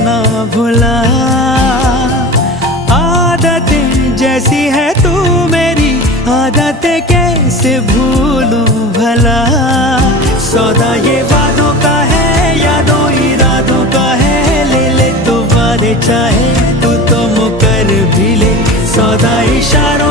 ना भुला। आदतें जैसी है तू मेरी, आदतें कैसे भूलूं भला। सौदा ये वादों का है, यादों इरादों का है, ले ले तो वादे चाहे तू तो मुकर भी ले। सौदा इशारों